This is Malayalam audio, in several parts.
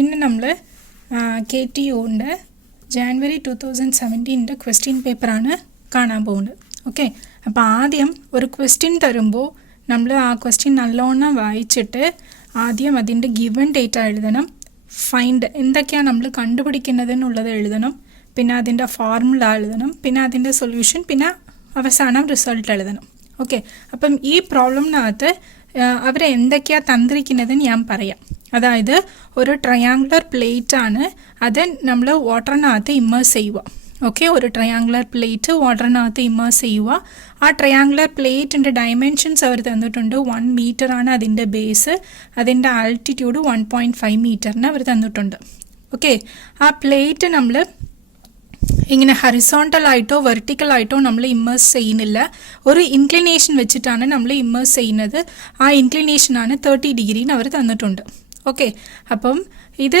ഇന്ന് നമ്മൾ KTUൻ്റെ ജാനുവരി 2017 ക്വസ്റ്റ്യൻ പേപ്പറാണ് കാണാൻ പോകുന്നത്. ഓക്കെ, അപ്പോൾ ആദ്യം ഒരു ക്വസ്റ്റ്യൻ തരുമ്പോൾ നമ്മൾ ആ ക്വസ്റ്റ്യൻ നല്ലോണം വായിച്ചിട്ട് ആദ്യം അതിൻ്റെ ഗിവൺ ഡേറ്റ എഴുതണം, ഫൈൻഡ് എന്തൊക്കെയാണ് നമ്മൾ കണ്ടുപിടിക്കുന്നതെന്നുള്ളത് എഴുതണം, പിന്നെ അതിൻ്റെ ഫോർമുല എഴുതണം, പിന്നെ അതിൻ്റെ സൊല്യൂഷൻ, പിന്നെ അവസാനം റിസൾട്ട് എഴുതണം. ഓക്കെ, അപ്പം ഈ പ്രോബ്ലമിനകത്ത് അവർ എന്തൊക്കെയാണ് തന്നിരിക്കുന്നതെന്ന് ഞാൻ പറയാം. അതായത് ഒരു ട്രയാങ്കുലർ പ്ലേറ്റ് ആണ്, അത് നമ്മൾ വാട്ടറിനകത്ത് ഇമ്മേഴ്സ് ചെയ്യുക. ഓക്കെ, ഒരു ട്രയാങ്കുലർ പ്ലേറ്റ് വാട്ടറിനകത്ത് ഇമ്മേഴ്സ് ചെയ്യുക. ആ ട്രയാങ്കുലർ പ്ലേറ്റിൻ്റെ ഡയമെൻഷൻസ് അവർ തന്നിട്ടുണ്ട്. 1 മീറ്ററാണ് അതിൻ്റെ ബേസ്, അതിൻ്റെ ആൾട്ടിറ്റ്യൂഡ് 1.5 മീറ്ററിന് അവർ തന്നിട്ടുണ്ട്. ഓക്കെ, ആ പ്ലേറ്റ് നമ്മൾ ഇങ്ങനെ ഹറിസോണ്ടൽ ആയിട്ടോ വെർട്ടിക്കൽ ആയിട്ടോ നമ്മൾ ഇമ്മേഴ്സ് ചെയ്യുന്നില്ല, ഒരു ഇൻക്ലിനേഷൻ വെച്ചിട്ടാണ് നമ്മൾ ഇമ്മേഴ്സ് ചെയ്യുന്നത്. ആ ഇൻക്ലിനേഷനാണ് 30 ഡിഗ്രിന്ന് അവർ തന്നിട്ടുണ്ട്. ഓക്കെ, അപ്പം ഇത്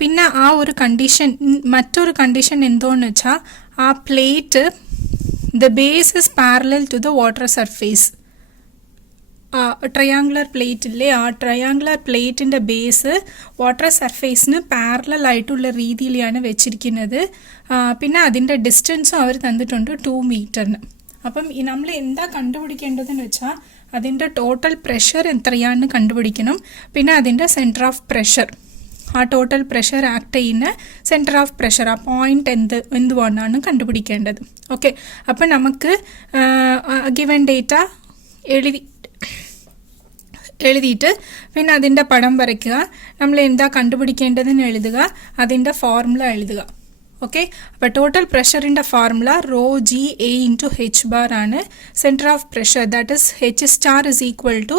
പിന്നെ ആ ഒരു കണ്ടീഷൻ, മറ്റൊരു കണ്ടീഷൻ എന്തോന്ന് വെച്ചാൽ ആ plate the base is parallel to the water surface. Triangular പ്ലേറ്റില്ലേ, ആ ട്രയാങ്കുലർ പ്ലേറ്റിൻ്റെ ബേസ് വാട്ടർ സർഫേസിന് പാരലൽ ആയിട്ടുള്ള രീതിയിലാണ് വെച്ചിരിക്കുന്നത്. പിന്നെ അതിൻ്റെ ഡിസ്റ്റൻസും അവർ തന്നിട്ടുണ്ട് 2 മീറ്ററിന്. അപ്പം നമ്മൾ എന്താ കണ്ടുപിടിക്കേണ്ടതെന്ന് വെച്ചാൽ അതിൻ്റെ ടോട്ടൽ പ്രഷർ എത്രയാണെന്ന് കണ്ടുപിടിക്കണം, പിന്നെ അതിൻ്റെ സെൻറ്റർ ഓഫ് പ്രഷർ, ആ ടോട്ടൽ പ്രഷർ ആക്ട് ചെയ്യുന്ന സെൻറ്റർ ഓഫ് പ്രഷർ, ആ പോയിന്റ് എന്തുകൊണ്ടാണ് കണ്ടുപിടിക്കേണ്ടത്. ഓക്കെ, അപ്പം നമുക്ക് ഗിവൺ ഡേറ്റ എഴുതിയിട്ട് പിന്നെ അതിൻ്റെ പടം വരയ്ക്കുക, നമ്മൾ എന്താ കണ്ടുപിടിക്കേണ്ടതെന്ന് എഴുതുക, അതിൻ്റെ ഫോർമുല എഴുതുക. ഓക്കെ, അപ്പോൾ ടോട്ടൽ പ്രഷറിൻ്റെ formula ρGA into H bar ആണ്. Centre of pressure that is H star is equal to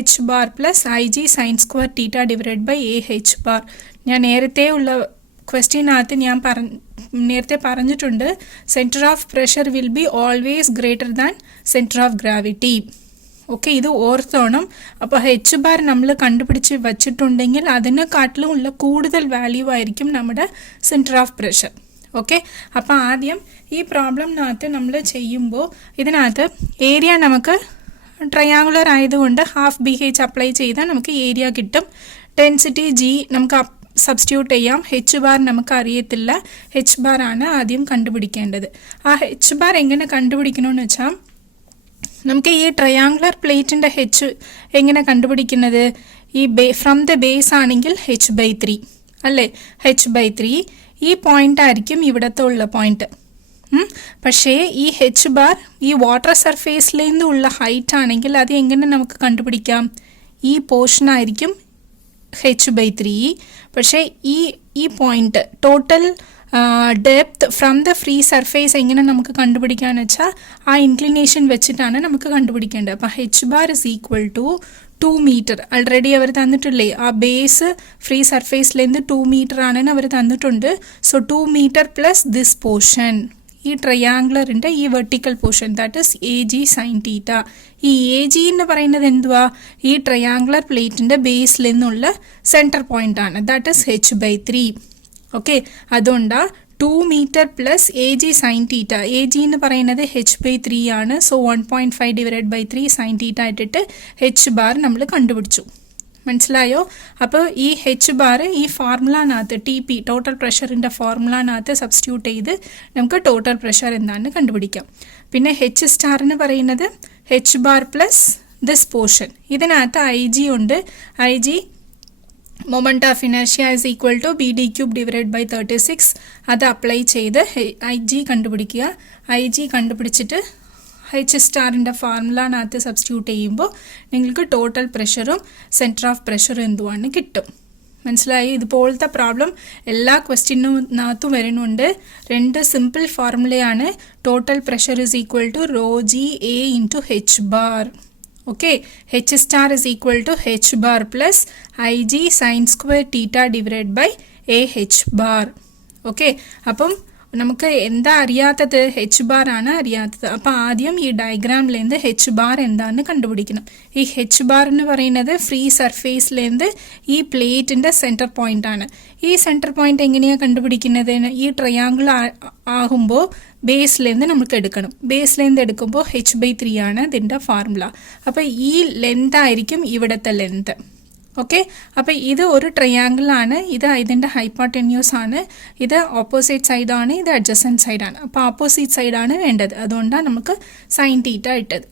H bar plus IG sine square theta divide by AH bar. ഞാൻ നേരത്തെ ഉള്ള ക്വസ്റ്റ്യനകത്ത് ഞാൻ നേരത്തെ പറഞ്ഞിട്ടുണ്ട്, centre of pressure will be always greater than centre of gravity. Okay, ഇത് ഓർത്തോണം. അപ്പോൾ H ബാർ നമ്മൾ കണ്ടുപിടിച്ച് വച്ചിട്ടുണ്ടെങ്കിൽ അതിനെക്കാട്ടിലും ഉള്ള കൂടുതൽ വാല്യൂ ആയിരിക്കും നമ്മുടെ സെൻറ്റർ ഓഫ് പ്രഷർ. ഓക്കെ, അപ്പോൾ ആദ്യം ഈ പ്രോബ്ലമിനകത്ത് നമ്മൾ ചെയ്യുമ്പോൾ ഇതിനകത്ത് ഏരിയ നമുക്ക് ട്രയാങ്കുലർ ആയതുകൊണ്ട് ½ BH അപ്ലൈ ചെയ്താൽ നമുക്ക് ഏരിയ കിട്ടും. ഡെൻസിറ്റി G നമുക്ക് സബ്സ്റ്റിറ്റ്യൂട്ട് ചെയ്യാം. H ബാർ നമുക്ക് അറിയത്തില്ല, H ബാർ ആണ് ആദ്യം കണ്ടുപിടിക്കേണ്ടത്. ആ H ബാർ എങ്ങനെ കണ്ടുപിടിക്കണമെന്ന് വെച്ചാൽ നമുക്ക് ഈ ട്രയാങ്കുലർ പ്ലേറ്റിൻ്റെ H എങ്ങനെ കണ്ടുപിടിക്കുന്നത്, ഈ ഫ്രം ദ ബേസ് ആണെങ്കിൽ H/3 അല്ലേ, H/3 ഈ പോയിന്റ് ആയിരിക്കും ഇവിടത്തെ ഉള്ള പോയിന്റ്. പക്ഷേ ഈ H ബാർ ഈ വാട്ടർ സർഫേസിൽ നിന്നുള്ള ഹൈറ്റ് ആണെങ്കിൽ അത് എങ്ങനെ നമുക്ക് കണ്ടുപിടിക്കാം, ഈ പോർഷൻ ആയിരിക്കും H/3. പക്ഷേ ഈ point total depth from the free surface എങ്ങനെ നമുക്ക് കണ്ടുപിടിക്കാന്ന് വെച്ചാൽ ആ ഇൻക്ലിനേഷൻ വെച്ചിട്ടാണ് നമുക്ക് കണ്ടുപിടിക്കേണ്ടത്. അപ്പോൾ H bar is equal to 2 metre already അവർ തന്നിട്ടില്ലേ, ആ ബേസ് ഫ്രീ സർഫേസിലേന്ന് 2 മീറ്റർ ആണെന്ന് അവർ തന്നിട്ടുണ്ട്. So 2 metre plus this portion, ഈ ട്രയാങ്കുലറിൻ്റെ ഈ vertical portion that is AG sine theta. ഈ AG എന്ന് പറയുന്നത് എന്തുവാ, ഈ ട്രയാങ്കുലർ പ്ലേറ്റിൻ്റെ ബേസിൽ നിന്നുള്ള സെൻറ്റർ പോയിന്റ് ആണ്, ദാറ്റ് ഇസ് H/3. ഓക്കെ, അതുകൊണ്ട് 2 metre plus AG sine theta, AG എന്ന് പറയുന്നത് H/3 ആണ്. So 1.5 divide by 3 sine theta ഇട്ടിട്ട് H ബാർ നമ്മൾ കണ്ടുപിടിച്ചു. മനസ്സിലായോ? അപ്പോൾ ഈ H ബാർ ഈ ഫോർമുലനകത്ത് TP ടോട്ടൽ പ്രഷറിൻ്റെ ഫോർമുലനകത്ത് സബ്സ്റ്റിറ്റ്യൂട്ട് ചെയ്ത് നമുക്ക് ടോട്ടൽ പ്രഷർ എന്താണെന്ന് കണ്ടുപിടിക്കാം. പിന്നെ H സ്റ്റാറിന് പറയുന്നത് H bar plus this portion, ഇതിനകത്ത് IG ഉണ്ട്. IG moment of inertia is equal to BD³ divide by 36. അത് അപ്ലൈ ചെയ്ത് IG കണ്ടുപിടിക്കുക. IG കണ്ടുപിടിച്ചിട്ട് H സ്റ്റാറിൻ്റെ ഫോർമുലനകത്ത് സബ്സ്റ്റിറ്റ്യൂട്ട് ചെയ്യുമ്പോൾ നിങ്ങൾക്ക് ടോട്ടൽ പ്രഷറും സെൻറ്റർ ഓഫ് പ്രഷറും എന്തുവാണ് കിട്ടും. മനസ്സിലായി? ഇതുപോലത്തെ പ്രോബ്ലം എല്ലാ ക്വസ്റ്റ്യനകത്തും വരുന്നുണ്ട്. 2 സിമ്പിൾ ഫോർമുലയാണ്. Total pressure is equal to ρGA into H bar. Okay, H star is equal to H bar plus IG sine square theta divide by AH bar. Okay, അപ്പം നമുക്ക് എന്താ അറിയാത്തത്, H ബാർ ആണ് അറിയാത്തത്. അപ്പോൾ ആദ്യം ഈ ഡയഗ്രാമിലേന്ന് H ബാർ എന്താണെന്ന് കണ്ടുപിടിക്കണം. ഈ H ബാർ എന്ന് പറയുന്നത് ഫ്രീ സർഫേസിലേന്ന് ഈ പ്ലേറ്റിൻ്റെ സെൻറ്റർ പോയിന്റ് ആണ്. ഈ സെൻറ്റർ പോയിന്റ് എങ്ങനെയാണ് കണ്ടുപിടിക്കുന്നത്, ഈ ട്രയാങ്കിൾ ആകുമ്പോൾ ബേസിലേന്ന് നമുക്ക് എടുക്കണം. ബേസിലേന്ന് എടുക്കുമ്പോൾ H/3 ആണ് ഇതിൻ്റെ ഫോർമുല. അപ്പോൾ ഈ ലെന്ത് ആയിരിക്കും ഇവിടുത്തെ ലെന്ത്. ഓക്കെ, അപ്പോൾ ഇത് ഒരു ട്രയാങ്കിൾ ആണ്, ഇത് ഇതിൻ്റെ ഹൈപ്പോട്ടന്യൂസ് ആണ്, ഇത് ഓപ്പോസിറ്റ് സൈഡാണ്, ഇത് അഡ്ജസൻറ്റ് സൈഡാണ്. അപ്പോൾ ഓപ്പോസിറ്റ് സൈഡാണ് വേണ്ടത്, അതുകൊണ്ടാണ് നമുക്ക് സൈൻ തീറ്റ ഇട്ടത്.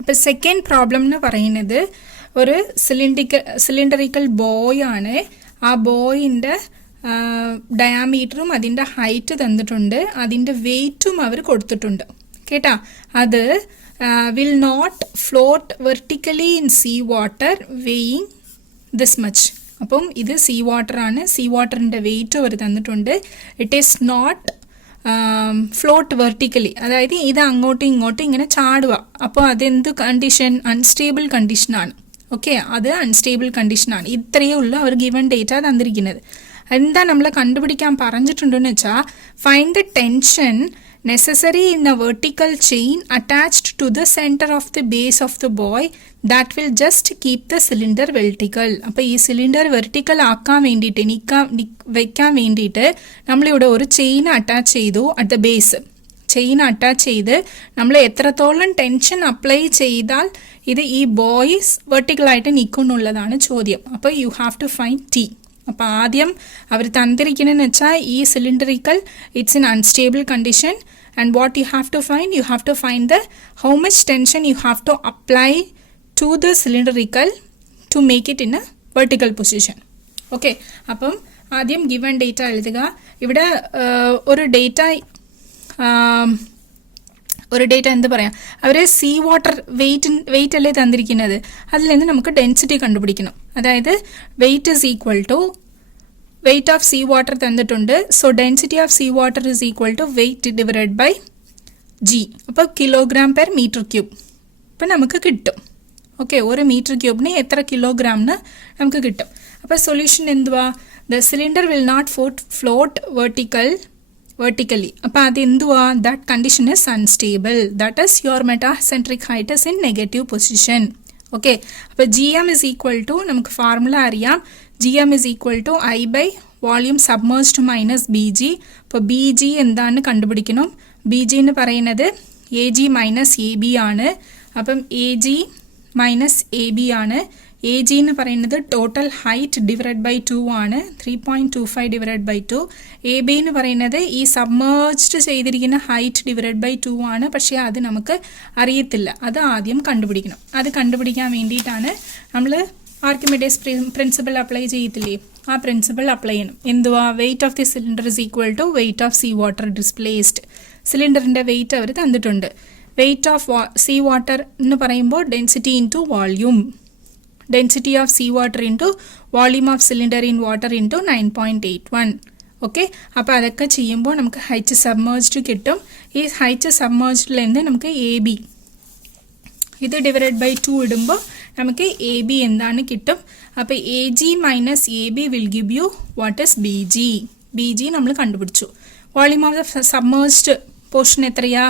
അപ്പോൾ സെക്കൻഡ് പ്രോബ്ലം എന്ന് പറയുന്നത് ഒരു സിലിണ്ടറിക്കൽ ബോയ് ആണ്. ആ ബോയിൻ്റെ ഡയാമീറ്ററും അതിൻ്റെ ഹൈറ്റ് തന്നിട്ടുണ്ട്, അതിൻ്റെ വെയ്റ്റും അവർ കൊടുത്തിട്ടുണ്ട് കേട്ടാ. അത് will not float vertically in sea water weighing this much. അപ്പം ഇത് സീ വാട്ടർ ആണ്, സീ വാട്ടറിൻ്റെ വെയ്റ്റും അവർ തന്നിട്ടുണ്ട്. It is not float vertically, അതായത് ഇത് അങ്ങോട്ടും ഇങ്ങോട്ടും ഇങ്ങനെ ചാടുക. അപ്പോൾ അതെന്ത് കണ്ടീഷൻ? അൺസ്റ്റേബിൾ കണ്ടീഷനാണ്. ഓക്കെ, അത് അൺസ്റ്റേബിൾ കണ്ടീഷനാണ്. ഇത്രയേ ഉള്ളൂ അവർ ഗിവൺ ഡേറ്റ തന്നിരിക്കുന്നത്. എന്താ നമ്മൾ കണ്ടുപിടിക്കാൻ പറഞ്ഞിട്ടുണ്ടെന്ന് വെച്ചാൽ find the tension necessary in a vertical chain attached to the center of the base of the buoy that will just keep the cylinder vertical. അപ്പോൾ ഈ സിലിണ്ടർ വെർട്ടിക്കൽ ആക്കാൻ വേണ്ടിയിട്ട് വെക്കാൻ വേണ്ടിയിട്ട് നമ്മളിവിടെ ഒരു ചെയിൻ അറ്റാച്ച് ചെയ്തു. At the base chain attach ചെയ്ത് നമ്മൾ എത്രത്തോളം ടെൻഷൻ അപ്ലൈ ചെയ്താൽ ഇത് ഈ ബോയ്സ് വെർട്ടിക്കലായിട്ട് നിൽക്കുന്നുള്ളതാണ് ചോദ്യം. അപ്പോൾ you have to find T. അപ്പോൾ ആദ്യം അവർ തന്നിരിക്കുന്നതെന്ന് വെച്ചാൽ ഈ cylindrical it's in unstable condition, and what you have to find the how much tension you have to apply to the cylindrical to make it in a vertical position. Okay, അപ്പം ആദ്യം given data എഴുതുക. ഇവിടെ ഒരു ഡേറ്റ എന്ത് പറയാം, അവർ സീ വാട്ടർ വെയിറ്റ് അല്ലേ തന്നിരിക്കുന്നത്, അതിൽ നിന്ന് നമുക്ക് ഡെൻസിറ്റി കണ്ടുപിടിക്കണം. അതായത് weight is equal to weight of sea water തന്നിട്ടുണ്ട്. So density of sea water is equal to weight divided by G. അപ്പോൾ കിലോഗ്രാം പെർ മീറ്റർ ക്യൂബ് ഇപ്പം നമുക്ക് കിട്ടും. ഓക്കെ, ഒരു മീറ്റർ ക്യൂബിന് എത്ര കിലോഗ്രാമിന് നമുക്ക് കിട്ടും. അപ്പോൾ സൊല്യൂഷൻ എന്തുവാ? The cylinder will not float vertically. അപ്പോൾ അതെന്തുവാ? That condition is unstable. That is your metacentric height is in negative position. Okay, അപ്പോൾ G M is equal to നമുക്ക് ഫോർമുല അറിയാം. GM is equal to I by volume submerged minus BG. അപ്പോൾ BG എന്താണ് കണ്ടുപിടിക്കണം? BG എന്ന് പറയുന്നത് AG മൈനസ് AB ആണ്. അപ്പം AG മൈനസ് AB ആണ്. AG എന്ന് പറയുന്നത് ടോട്ടൽ ഹൈറ്റ് ഡിവൈഡ് ബൈ 2 ആണ്, 3.25 ഡിവൈഡ് ബൈ 2. AB എന്ന് പറയുന്നത് ഈ സബ്മേർജ്ഡ് ചെയ്തിരിക്കുന്ന ഹൈറ്റ് ഡിവൈഡ് ബൈ 2 ആണ്. പക്ഷേ അത് നമുക്ക് അറിയത്തില്ല, അത് ആദ്യം കണ്ടുപിടിക്കണം. അത് കണ്ടുപിടിക്കാൻ വേണ്ടിയിട്ടാണ് നമ്മൾ ആർക്കിമിഡീസ് പ്രിൻസിപ്പിൾ അപ്ലൈ ചെയ്യത്തില്ലേ, ആ പ്രിൻസിപ്പിൾ അപ്ലൈ ചെയ്യണം. എന്തുവാ? Weight of the cylinder is equal to weight of sea water displaced. സിലിണ്ടറിൻ്റെ വെയിറ്റ് അവർ തന്നിട്ടുണ്ട്. വെയിറ്റ് ഓഫ് സീ വാട്ടർ എന്ന് പറയുമ്പോൾ density into volume, density of sea water into volume of cylinder in water into 9.81. Okay, അപ്പോൾ അതൊക്കെ ചെയ്യുമ്പോൾ നമുക്ക് ഹൈറ്റ് സബ്മേർജ്ഡ് കിട്ടും. ഈ ഹൈറ്റ് സബ്മേർജ്ഡിൽ നിന്ന് നമുക്ക് AB ഇത് ഡിവൈഡ് ബൈ 2 ഇടുമ്പോൾ നമുക്ക് AB എന്താണ് കിട്ടും. അപ്പോൾ AG minus AB will give you what is BG. BG നമ്മൾ കണ്ടുപിടിച്ചു. Volume of the submerged portion എത്രയാ?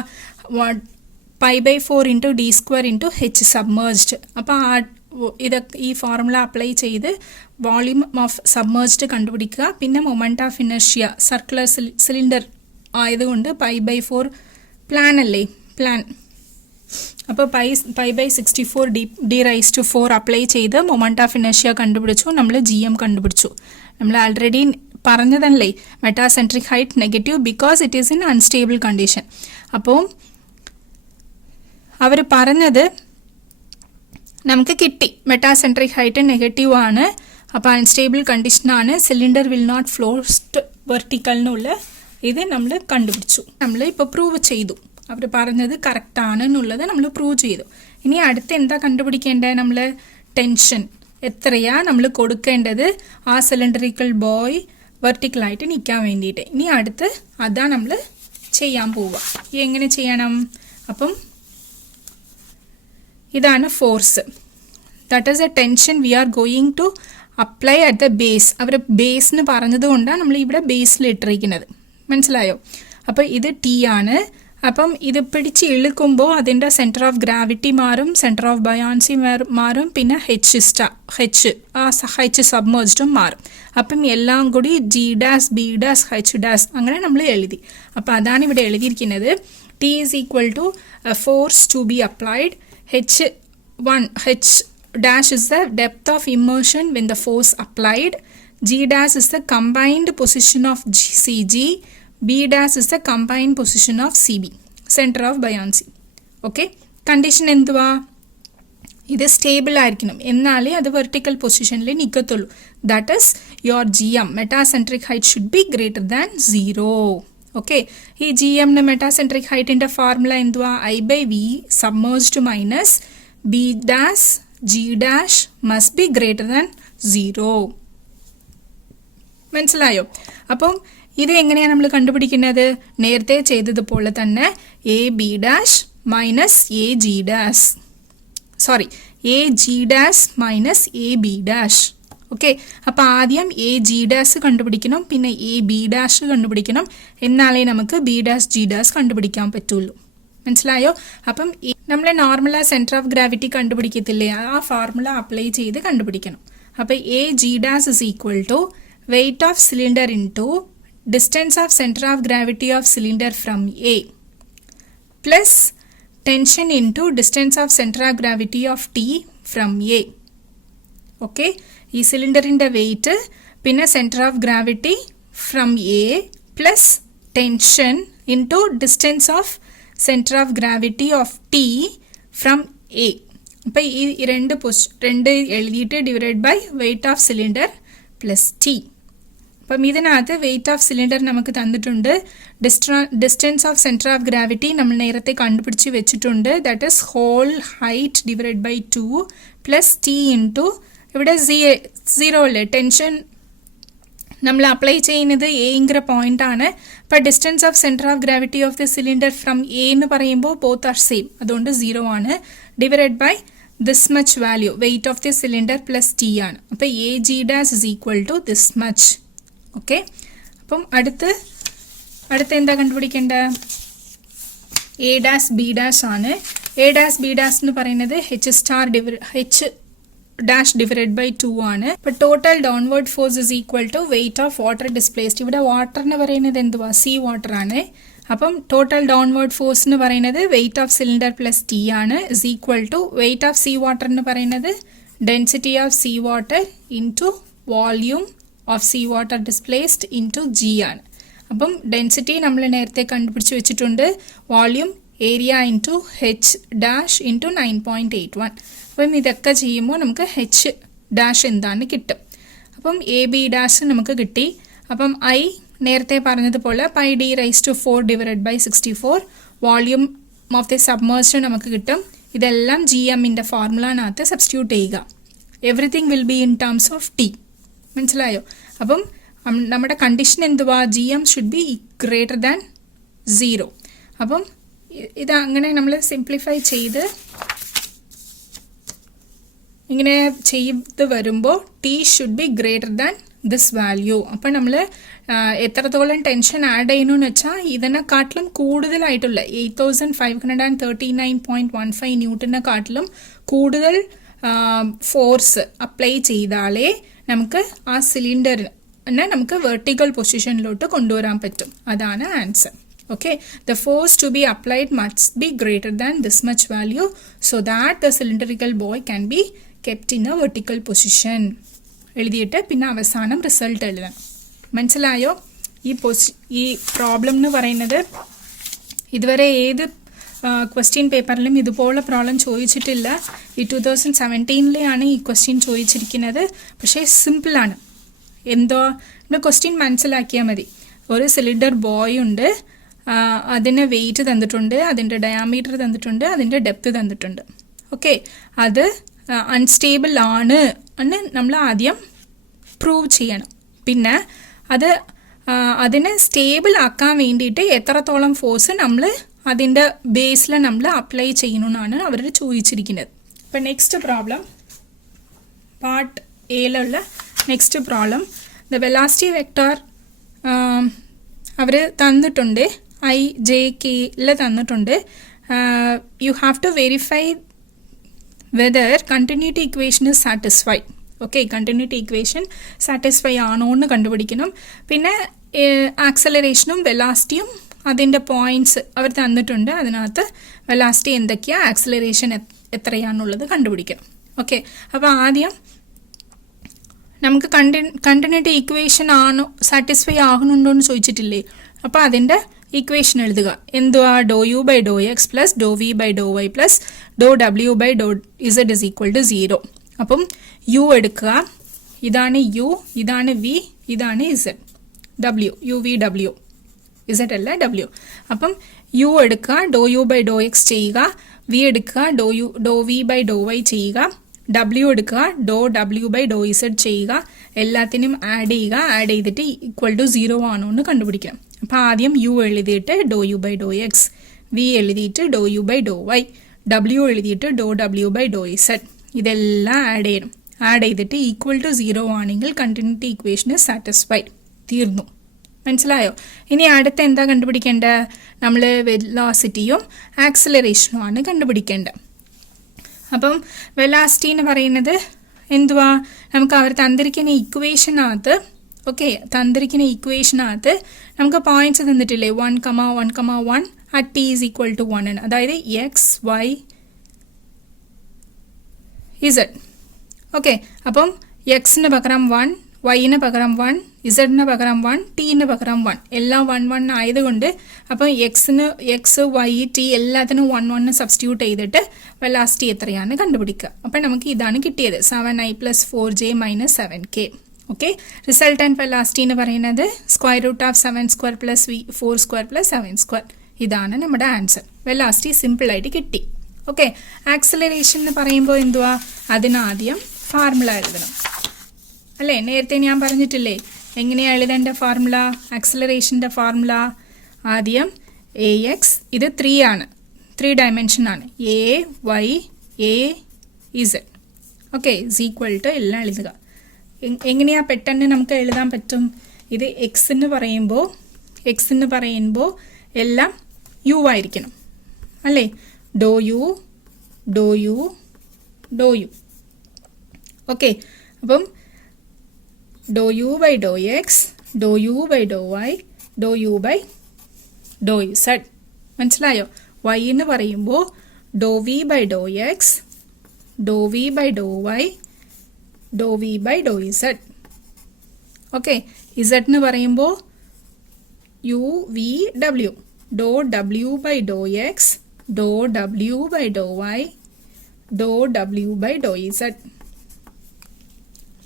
π/4 into d² into H submerged. അപ്പോൾ ഇതൊക്കെ ഈ ഫോർമുല അപ്ലൈ ചെയ്ത് വോളിയം ഓഫ് സബ്മേർജ്ഡ് കണ്ടുപിടിക്കുക. പിന്നെ moment of inertia circular cylinder ആയതുകൊണ്ട് π/4 പ്ലാൻ അല്ലേ, പ്ലാൻ. അപ്പോൾ π/64 d⁻⁴ അപ്ലൈ ചെയ്ത് മൊമെന്റ് ഓഫ് ഇനർഷ്യ കണ്ടുപിടിച്ചു. നമ്മൾ GM കണ്ടുപിടിച്ചു. നമ്മൾ ആൾറെഡി പറഞ്ഞതല്ലേ metacentric height negative because it is in unstable condition. അപ്പോൾ അവർ പറഞ്ഞത് നമുക്ക് കിട്ടി, മെറ്റാസെൻട്രിക് ഹൈറ്റ് നെഗറ്റീവ് ആണ്, അപ്പോൾ അൺസ്റ്റേബിൾ കണ്ടീഷനാണ്, cylinder will not float vertical എന്നുള്ള ഇത് നമ്മൾ കണ്ടുപിടിച്ചു. നമ്മൾ ഇപ്പോൾ പ്രൂവ് ചെയ്തു, അവർ പറഞ്ഞത് കറക്റ്റാണ് എന്നുള്ളത് നമ്മൾ പ്രൂവ് ചെയ്തു. ഇനി അടുത്ത് എന്താ കണ്ടുപിടിക്കേണ്ടത്? നമ്മൾ ടെൻഷൻ എത്രയാ നമ്മൾ കൊടുക്കേണ്ടത് ആ സിലിണ്ടറിക്കൽ ബോയ് വെർട്ടിക്കലായിട്ട് നിൽക്കാൻ വേണ്ടിയിട്ട്. ഇനി അടുത്ത് അതാണ് നമ്മൾ ചെയ്യാൻ പോവുക. എങ്ങനെ ചെയ്യണം? അപ്പം ഇതാണ് force. That is a tension we are going to apply at the base. അവർ ബേസ് എന്ന് പറഞ്ഞത് കൊണ്ടാണ് നമ്മൾ ഇവിടെ ബേസിൽ ഇട്ടിരിക്കുന്നത്. മനസ്സിലായോ? അപ്പോൾ ഇത് T ആണ്. അപ്പം ഇത് പിടിച്ച് ഇളുക്കുമ്പോൾ അതിൻ്റെ സെൻറ്റർ ഓഫ് ഗ്രാവിറ്റി മാറും, സെൻറ്റർ ഓഫ് ബയോൺസി മാറും, പിന്നെ H സബ്മേർജ്ഡും മാറും. അപ്പം എല്ലാം കൂടി G', B', H' അങ്ങനെ നമ്മൾ എഴുതി. അപ്പം അതാണ് ഇവിടെ എഴുതിയിരിക്കുന്നത്. T is equal to a force to be applied. H dash is the depth of immersion when the force applied, G dash is the combined position of CG, B dash is the combined position of CB, center of buoyancy. Okay, condition എന്തുവാ? ഇത് സ്റ്റേബിൾ ആയിരിക്കണം, എന്നാലേ അത് വെർട്ടിക്കൽ പൊസിഷനിൽ നിൽക്കത്തുള്ളൂ. That is your GM, metacentric height should be greater than 0. Okay, ഈ GMന്റെ മെറ്റാസെൻട്രിക് ഹൈറ്റിന്റെ ഫോർമുല എന്തുവാ? I/V submerged minus B dash G dash must be greater than 0. മനസ്സിലായോ? അപ്പം ഇത് എങ്ങനെയാണ് നമ്മൾ കണ്ടുപിടിക്കുന്നത്? നേരത്തെ ചെയ്തതുപോലെ തന്നെ AB dash minus AG dash, sorry AG dash minus AB dash. Okay, അപ്പോൾ ആദ്യം AG ഡാഷ് കണ്ടുപിടിക്കണം, പിന്നെ AB ഡാഷ് കണ്ടുപിടിക്കണം, എന്നാലേ നമുക്ക് B ഡാഷ് G ഡാഷ് കണ്ടുപിടിക്കാൻ പറ്റുള്ളൂ. മനസ്സിലായോ? അപ്പം നമ്മൾ നോർമൽ സെൻറ്റർ ഓഫ് ഗ്രാവിറ്റി കണ്ടുപിടിക്കത്തില്ലേ, ആ ഫോർമുല അപ്ലൈ ചെയ്ത് കണ്ടുപിടിക്കണം. അപ്പോൾ AG dash is equal to weight of cylinder into distance of centre of gravity of cylinder from A plus tension into distance of center of gravity of T from A. Okay, ഈ സിലിണ്ടറിൻ്റെ വെയിറ്റ് പിന്നെ centre of gravity from A plus tension into distance of centre of gravity of T from A. അപ്പോൾ ഈ രണ്ട് എഴുതിയിട്ട് divide by weight of cylinder plus T. അപ്പം ഇതിനകത്ത് വെയിറ്റ് ഓഫ് സിലിണ്ടർ നമുക്ക് തന്നിട്ടുണ്ട്, distance of centre of gravity നമ്മൾ നേരത്തെ കണ്ടുപിടിച്ച് വെച്ചിട്ടുണ്ട്, that is whole height divide by 2 plus T into ഇവിടെ 0 അല്ലേ, ടെൻഷൻ നമ്മൾ അപ്ലൈ ചെയ്യുന്നത് എങ്കിற പോയിന്റ് ആണ്. അപ്പോൾ distance of centre of gravity of the cylinder from A എന്ന് പറയുമ്പോൾ ബോത്ത് ആർ സെയിം, അതുകൊണ്ട് 0 ആണ്, divide by this much value weight of the cylinder plus T ആണ്. അപ്പോൾ AG dash is equal to this much. Okay, അപ്പം അടുത്ത് എന്താ കണ്ടുപിടിക്കേണ്ടത്? A ഡാഷ് B ഡാഷ് ആണ്. A ഡാഷ് B ഡാഷ് എന്ന് പറയുന്നത് H ഡാഷ് ഡിവൈഡ് ബൈ 2 ആണ്. അപ്പോൾ total downward force is equal to weight of water displaced. ഇവിടെ വാട്ടർ എന്ന് പറയുന്നത് എന്തുവാ? സീ വാട്ടർ ആണ്. അപ്പം ടോട്ടൽ ഡൗൺവേർഡ് ഫോഴ്സ് എന്ന് പറയുന്നത് weight of cylinder plus T ആണ്, is equal to weight of sea water എന്ന് പറയുന്നത് density of sea water into volume of sea water displaced into G ആണ്. അപ്പം ഡെൻസിറ്റി നമ്മൾ നേരത്തെ കണ്ടുപിടിച്ച് വെച്ചിട്ടുണ്ട്, volume area into H dash into 9.81. അപ്പം ഇതൊക്കെ ചെയ്യുമ്പോൾ നമുക്ക് H ഡാഷ് എന്താണെന്ന് കിട്ടും. അപ്പം AB ഡാഷ് നമുക്ക് കിട്ടി. അപ്പം I നേരത്തെ പറഞ്ഞതുപോലെ πd⁴ divide by 64 volume of the submerged നമുക്ക് കിട്ടും. ഇതെല്ലാം GMൻ്റെ ഫോർമുലനകത്ത് സബ്സ്റ്റിറ്റ്യൂട്ട് ചെയ്യുക. Everything will be in terms of T. മനസ്സിലായോ? അപ്പം നമ്മുടെ കണ്ടീഷൻ എന്തുവാ? GM should be greater than 0. അപ്പം ഇത് അങ്ങനെ നമ്മൾ സിംപ്ലിഫൈ ചെയ്ത് ഇങ്ങനെ ചെയ്ത് വരുമ്പോൾ T should be greater than this value. അപ്പം നമ്മൾ എത്രത്തോളം ടെൻഷൻ ആഡ് ചെയ്യണമെന്ന് വെച്ചാൽ ഇതിനെക്കാട്ടിലും കൂടുതലായിട്ടുള്ള 8539.15 ന്യൂട്ടനെക്കാട്ടിലും കൂടുതൽ ഫോഴ്സ് അപ്ലൈ ചെയ്താലേ നമുക്ക് ആ സിലിണ്ടറിനെ നമുക്ക് വെർട്ടിക്കൽ പൊസിഷനിലോട്ട് കൊണ്ടുവരാൻ പറ്റും. അതാണ് answer. Okay, the force to be applied must be greater than this much value so that the cylindrical buoy can be kept in a vertical position. എഴുതിയിട്ട് പിന്നെ അവസാനം റിസൾട്ട് എഴുതണം. മനസ്സിലായോ? ഈ പ്രോബ്ലം എന്ന് പറയുന്നത് ഇതുവരെ ഏത് ക്വസ്റ്റ്യൻ പേപ്പറിലും ഇതുപോലെ പ്രോബ്ലം ചോദിച്ചിട്ടില്ല. ഈ 2017 ഈ ക്വസ്റ്റ്യൻ ചോദിച്ചിരിക്കുന്നത്. പക്ഷേ സിമ്പിളാണ്. എന്തോ ക്വസ്റ്റ്യൻ മനസ്സിലാക്കിയാൽ മതി. ഒരു സിലിണ്ടർ ബോയ് ഉണ്ട്, അതിന് വെയിറ്റ് തന്നിട്ടുണ്ട്, അതിൻ്റെ ഡയാമീറ്റർ തന്നിട്ടുണ്ട്, അതിൻ്റെ ഡെപ്ത് തന്നിട്ടുണ്ട്. ഓക്കെ, അത് അൺസ്റ്റേബിൾ ആണ് എന്ന് നമ്മൾ ആദ്യം പ്രൂവ് ചെയ്യണം. പിന്നെ അതിനെ സ്റ്റേബിൾ ആക്കാൻ വേണ്ടിയിട്ട് എത്രത്തോളം ഫോഴ്സ് നമ്മൾ അതിൻ്റെ ബേസിൽ നമ്മൾ അപ്ലൈ ചെയ്യണമെന്നാണ് അവർ ചോദിച്ചിരിക്കുന്നത്. ഇപ്പം നെക്സ്റ്റ് പ്രോബ്ലം പാർട്ട് എയിലുള്ള next problem, the velocity vector അവർ തന്നിട്ടുണ്ട്, IJK തന്നിട്ടുണ്ട്. You have to verify whether continuity equation is satisfied. Okay, continuity equation satisfy ആണോ എന്ന് കണ്ടുപിടിക്കണം. പിന്നെ ആക്സലറേഷനും വെലോസിറ്റിയും അതിൻ്റെ പോയിൻറ്റ്സ് അവർ തന്നിട്ടുണ്ട്. അതിനകത്ത് വെലോസിറ്റി എന്തൊക്കെയാണ്, ആക്സലറേഷൻ എത്രയാണെന്നുള്ളത് കണ്ടുപിടിക്കണം. ഓക്കെ, അപ്പോൾ ആദ്യം നമുക്ക് കണ്ടിന്യൂറ്റി ഈക്വേഷൻ ആണോ സാറ്റിസ്ഫൈ ആകുന്നുണ്ടോ എന്ന് ചോദിച്ചിട്ടില്ലേ? അപ്പോൾ അതിൻ്റെ ഈക്വേഷൻ എഴുതുക. എന്തുവാ? Doh U by doh X plus doh V by doh Y plus doh W by doh Z is equal to 0. അപ്പം യു എടുക്കുക, ഇതാണ് യു, ഇതാണ് വി, ഇതാണ് Z. W, U V W, Z അല്ല ഡബ്ല്യു. അപ്പം യു എടുക്കുക, doh U by doh X ചെയ്യുക, വി എടുക്കുക, doh V by doh Y ചെയ്യുക, ഡബ്ല്യു എടുക്കുക, ഡോ ഡബ്ല്യു ബൈ ഡോ ഇസഡ് ചെയ്യുക, എല്ലാത്തിനും ആഡ് ചെയ്യുക. ആഡ് ചെയ്തിട്ട് ഈക്വൽ ടു 0 ആണോ എന്ന് കണ്ടുപിടിക്കണം. അപ്പോൾ ആദ്യം യു എഴുതിയിട്ട് doh U by doh X, V എഴുതിയിട്ട് doh U by doh Y, W എഴുതിയിട്ട് doh W by doh Z, ഇതെല്ലാം ആഡ് ചെയ്യണം. ആഡ് ചെയ്തിട്ട് ഈക്വൽ ടു 0 ആണെങ്കിൽ കണ്ടിന്യൂറ്റി ഇക്വേഷൻ സാറ്റിസ്ഫൈഡ്, തീർന്നു. മനസ്സിലായോ? ഇനി അടുത്ത എന്താ കണ്ടുപിടിക്കേണ്ടത്? നമ്മൾ വെലോസിറ്റിയും ആക്സിലറേഷനും ആണ് കണ്ടുപിടിക്കേണ്ടത്. അപ്പം വെലോസിറ്റി എന്ന് പറയുന്നത് എന്തുവാ? നമുക്ക് അവർ തന്നിരിക്കുന്ന ഇക്വേഷനകത്ത്, ഓക്കെ, തന്നിരിക്കുന്ന ഇക്വേഷനകത്ത് നമുക്ക് പോയിന്റ്സ് തന്നിട്ടില്ലേ? 1,1,1 at T is equal to 1 ആണ്. അതായത് എക്സ് വൈ ഇസഡ്. ഓക്കെ, അപ്പം എക്സിന് പകരം 1, വൈന് പകരം 1, ഇസഡിന് പകരം 1, ടീന് പകരം 1, എല്ലാം 1 1 ആയതുകൊണ്ട് അപ്പം എക്സ് വൈ ടി എല്ലാത്തിനും 1 1 സബ്സ്റ്റിറ്റ്യൂട്ട് ചെയ്തിട്ട് വെലോസിറ്റി എത്രയാണ് കണ്ടുപിടിക്കുക. അപ്പം നമുക്ക് ഇതാണ് കിട്ടിയത്, 7i + 4j - 7k. Okay, resultant velocity എന്ന് പറയുന്നത് √7² + 4² + 7². ഇതാണ് നമ്മുടെ ആൻസർ. വെലോസിറ്റി സിമ്പിളായിട്ട് കിട്ടി. ഓക്കെ, ആക്സിലറേഷൻ എന്ന് പറയുമ്പോൾ എന്തുവാ? അതിനാദ്യം ഫോർമുല എഴുതണം അല്ലേ? നേരത്തെ ഞാൻ പറഞ്ഞിട്ടില്ലേ എങ്ങനെയാണ് എഴുതേണ്ട ഫോർമുല? ആക്സിലറേഷൻ്റെ ഫോർമുല ആദ്യം AX, ഇത് 3 ആണ്, 3 ഡയമെൻഷൻ ആണ്. AY AZ. Okay, is equal to എല്ലാം എഴുതുക. എങ്ങനെയാ പെട്ടെന്ന് നമുക്ക് എഴുതാൻ പറ്റും? ഇത് എക്സ് എന്ന് പറയുമ്പോൾ എല്ലാം യു ആയിരിക്കണം അല്ലേ? Doh U doh U doh U. Okay, അപ്പം doh U by doh X, doh U by doh Y, doh U by doh Z. മനസ്സിലായോ? വൈ എന്ന് പറയുമ്പോൾ doh V by doh X, doh V by doh Y, doh V by doh Z. Okay, Z എന്ന് പറയുമ്പോൾ U V W, doh W by doh X, doh W by doh Y, doh W by doh Z.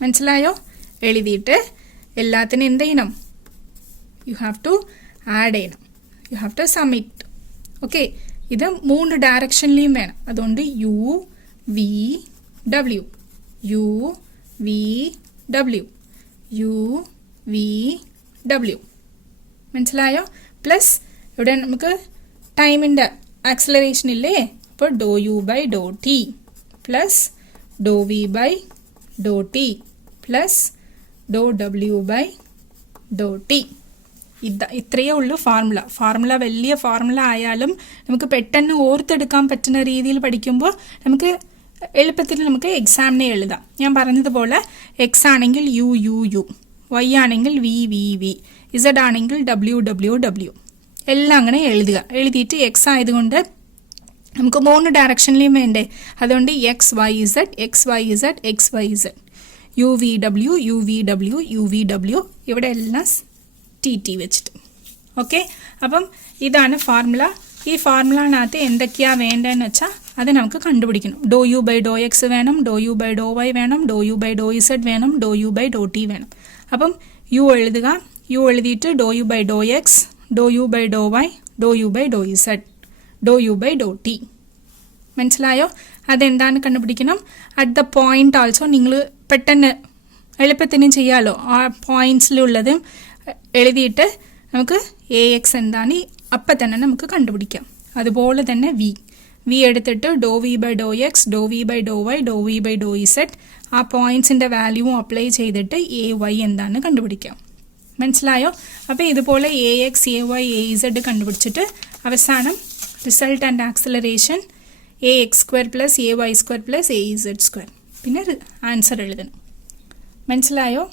മനസ്സിലായോ? എഴുതിയിട്ട് എല്ലാത്തിനും എന്ത് ചെയ്യണം? യു ഹാവ് ടു ആഡ് ചെയ്യണം, you have to submit. Okay, ഇത് 3 ഡയറക്ഷനിലും വേണം. അതുകൊണ്ട് U V W, U V W, U V W. മനസ്സിലായോ? പ്ലസ് ഇവിടെ നമുക്ക് ടൈമിൻ്റെ ആക്സിലറേഷൻ ഇല്ലേ? അപ്പോൾ doh U by doh T plus doh V by doh T plus doh W by doh T. ഇത്രയേ ഉള്ളൂ ഫോർമുല. വലിയ ഫോർമുല ആയാലും നമുക്ക് പെട്ടെന്ന് ഓർത്തെടുക്കാൻ പറ്റുന്ന രീതിയിൽ പഠിക്കുമ്പോൾ നമുക്ക് എളുപ്പത്തിൽ നമുക്ക് എക്സാമിനെ എഴുതാം. ഞാൻ പറഞ്ഞതുപോലെ എക്സ് ആണെങ്കിൽ യു യു യു, വൈ ആണെങ്കിൽ വി വി വി, ഇസഡ് ആണെങ്കിൽ ഡബ്ല്യു ഡബ്ല്യു ഡബ്ല്യു, എല്ലാം അങ്ങനെ എഴുതുക. എഴുതിയിട്ട് എക്സ് ആയതുകൊണ്ട് നമുക്ക് 3 ഡയറക്ഷനിലും വേണ്ടേ? അതുകൊണ്ട് X Y Z, X Y Z, X Y Z, U V W, U V W, U V W, ഇവിടെ എല്ലാം ടി വെച്ചിട്ട്. ഓക്കെ, അപ്പം ഇതാണ് ഫോർമുല. ഈ ഫോർമുലനകത്ത് എന്തൊക്കെയാണ് വേണ്ടതെന്ന് വെച്ചാൽ അത് നമുക്ക് കണ്ടുപിടിക്കണം. Doh U by doh X വേണം, doh U by doh Y വേണം, doh U by doh Z വേണം, doh U by doh T വേണം. അപ്പം യു എഴുതുക, യു എഴുതിയിട്ട് doh U by doh X, doh U by doh Y, doh U by doh Z, doh U by doh T. മനസ്സിലായോ? അതെന്താണ് കണ്ടുപിടിക്കണം? അറ്റ് ദ പോയിന്റ് ആൾസോ നിങ്ങൾ പെട്ടെന്ന് എളുപ്പത്തിനും ചെയ്യാമല്ലോ. ആ പോയിന്റ്സിലുള്ളതും എഴുതിയിട്ട് നമുക്ക് AX എന്താണ് അപ്പം തന്നെ നമുക്ക് കണ്ടുപിടിക്കാം. അതുപോലെ തന്നെ വി എടുത്തിട്ട് doh V by doh X, doh V by doh Y, doh V by doh Z, ആ പോയിന്റ്സിൻ്റെ വാല്യൂവും അപ്ലൈ ചെയ്തിട്ട് AY എന്താണ് കണ്ടുപിടിക്കാം. മനസ്സിലായോ? അപ്പോൾ ഇതുപോലെ AX, AY, AZ കണ്ടുപിടിച്ചിട്ട് അവസാനം result and acceleration AX² + AY² + AZ², പിന്നെ ആൻസർ എഴുതണം. മനസ്സിലായോ?